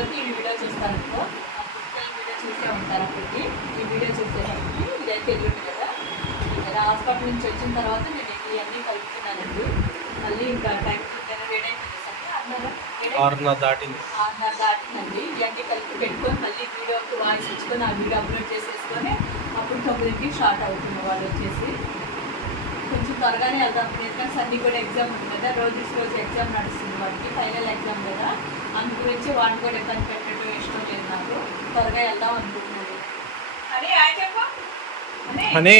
చూసిన తర్వాత ఈ వీడియో చూస్తారు అనుకో వీడియో చూసే ఉంటారు అప్పటికి ఈ వీడియో చూసేసరికి ఇదైతే ఎల్లుండి కదా? కదా హాస్పిటల్ నుంచి వచ్చిన తర్వాత నేను ఇవన్నీ కలుపుతున్నానండి. మళ్ళీ ఇంకా టైం అన్నారా రెడీ ఆరున్నర దాటింది. ఆరున్నర దాటిందండి. ఇవన్నీ కలిపి పెట్టుకొని మళ్ళీ వీడియోకి వాయిస్ ఇచ్చుకొని ఆ వీడియో అప్లోడ్ చేసేసుకొని అప్పుడు తొమ్మిదింటికి స్టార్ట్ అవుతుంది వాళ్ళు వచ్చేసి. కొంచెం త్వరగానే వెళ్దాం. ఎందుకంటే సన్నీ కూడా ఎగ్జామ్ ఉంది కదా. రోజు రోజు ఎగ్జామ్ నడుస్తుంది. వాడికి ఫైనల్ ఎగ్జామ్ కదా. అందు గురించి వాడిని కూడా ఇబ్బంది పెట్టడం ఇష్టం లేదు నాకు. త్వరగా వెళ్దాం అనుకుంటున్నాను. అని హాయ్ చెప్పు. అని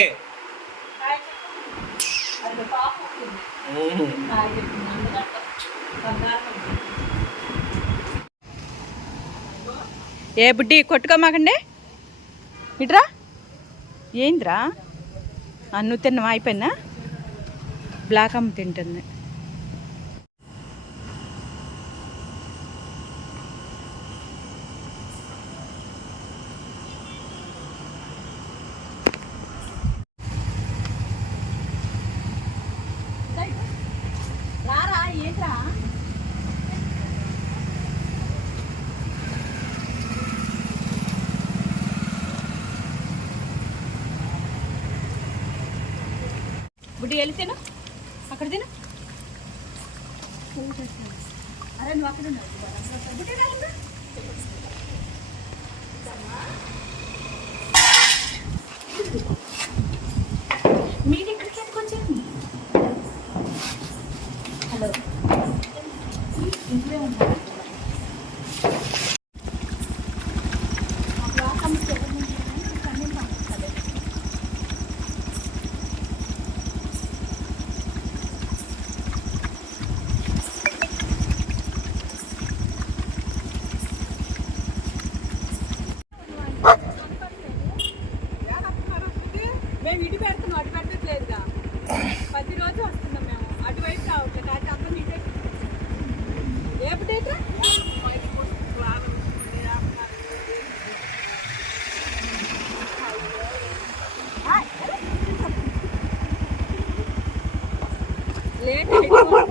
అది పాప ఉంటుంది. హాయ్ అందుకంటే. ఏ బుడ్డి కొట్టుకోమాకండి. ఇట్రా ఏంద్రా? నువ్వు తిన్నావా? అయిపోయిందా? బ్లాక్ అమ్మ తింటుంది. బుడ్డి వెళ్ళి తిను. అక్కడ తిను. అరే నువ్వు అక్కడ ఉన్నావు బుడ్డి రా ఇంకా. మీరు ఇక్కడికి వెళ్ళి కొంచెం హలో ఇంట్లో ఉంటారు మేము ఇటు పెడుతున్నాం అటు పెట్టట్లేదుగా ప్రతిరోజు వస్తున్నాం మేము. అటువైపు రావట్లేదు కాకపోతే అక్కడ ఇటే. ఏ డేట్ లేట్ అయిపోయింది.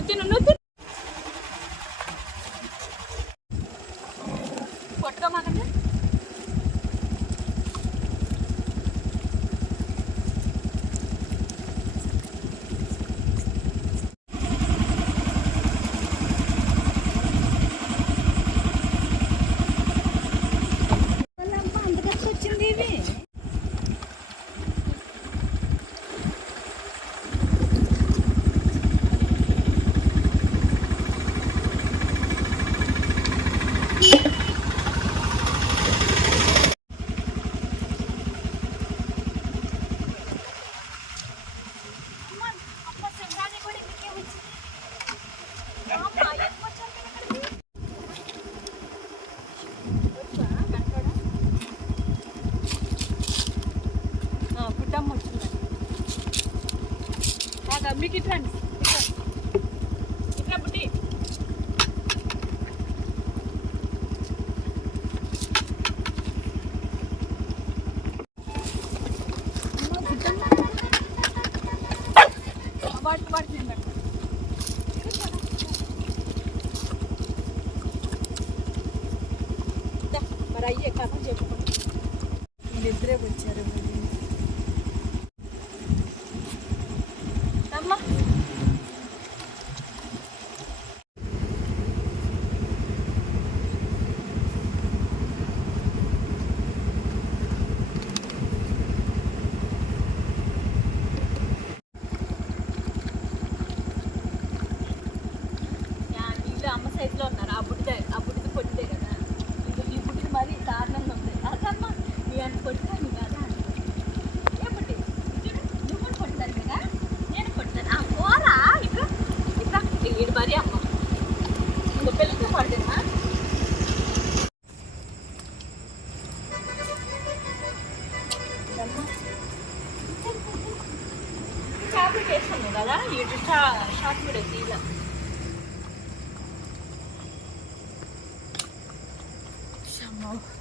తిను తిను తిను తిను నువ్వు మీకు ఇట్రండి ఇట్రా. ఇట్రా బుడ్డి వాటి వాటి తిందండి మరి అయ్యే కథ చెప్పుకోండి వీళ్ళిద్దరే వచ్చారు సైజులో ఉన్నారు ఆ బుడ్డ ఆ బుడ్డది పొట్టిదే కదా ఈ బుడ్డది మరి దారుణంగా ఉంది అదమ్మ నీ అంత పొట్టిదా నీ కాదా ఏ బుడ్డి చూడు నువ్వు కూడా పొట్టిదారు కదా నేను పొట్టిదాను ఆ కూర ఇప్పుడు ఇప్పుడు ఈడు మరి అమ్మ ఇంకో పెళ్ళితో పడుతుందా చేస్తాను కదా ఇటు షార్ట్ కూడా తీయాలి know.